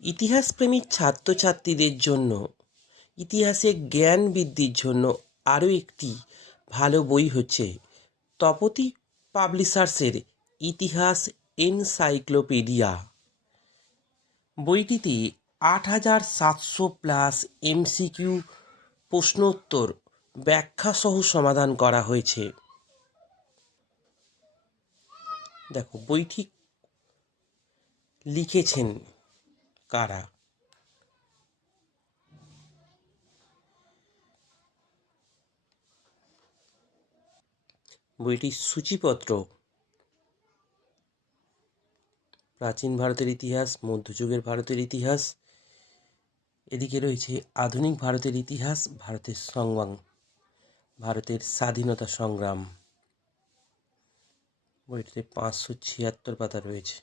ইতিহাসপ্রেমী ছাত্রছাত্রীদের জন্য ইতিহাসে জ্ঞান বৃদ্ধির জন্য আরও একটি ভালো বই হচ্ছে তপতী পাবলিশার্সের ইতিহাস এনসাইক্লোপিডিয়া। বইটিতে ৮৭০০+ এমসিকিউ প্রশ্নোত্তর ব্যাখ্যাসহ সমাধান করা হয়েছে। দেখো বইটি লিখেছেন কারা। বইটির সূচিপত্র প্রাচীন ভারতের ইতিহাস, মধ্যযুগের ভারতের ইতিহাস, এদিকে রয়েছে আধুনিক ভারতের ইতিহাস, ভারতের সংগ্রাম, ভারতের স্বাধীনতা সংগ্রাম। বইটিতে 576 পাতা রয়েছে।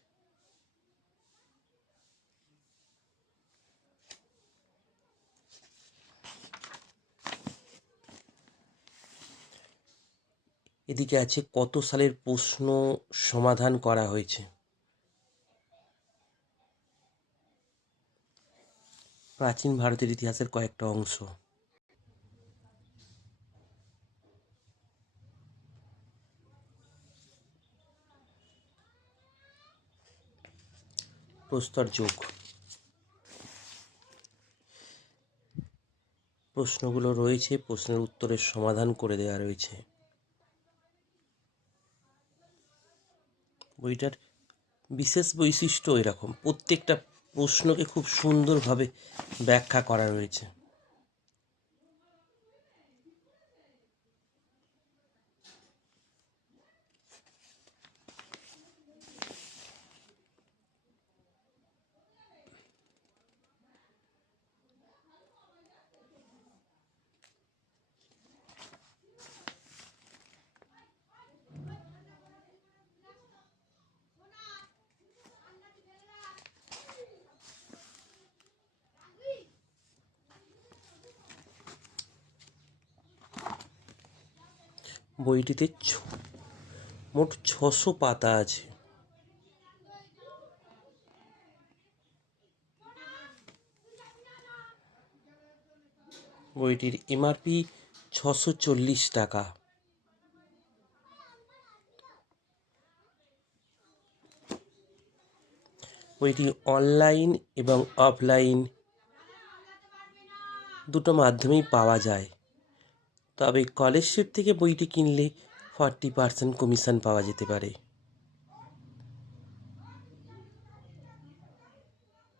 এদিকে আছে কত সালের প্রশ্ন সমাধান করা হয়েছে। প্রাচীন ভারতের ইতিহাসের কয়েকটা অংশ। প্রস্তর যুগ। প্রশ্নগুলো রয়েছে, প্রশ্নের উত্তরের সমাধান করে দেওয়া রয়েছে। বইটার বিশেষ বৈশিষ্ট্য এরকম, প্রত্যেকটা প্রশ্নকে খুব সুন্দরভাবে ব্যাখ্যা করা রয়েছে। বইটিতে মোট 600 পাতা আছে। বইটির এমআরপি 640 টাকা। বইটি অনলাইন এবং অফলাইন দুটো মাধ্যমেই পাওয়া যায়, তবে কলেজ স্ট্রিট থেকে বইটি কিনলে 40% কমিশন পাওয়া যেতে পারে।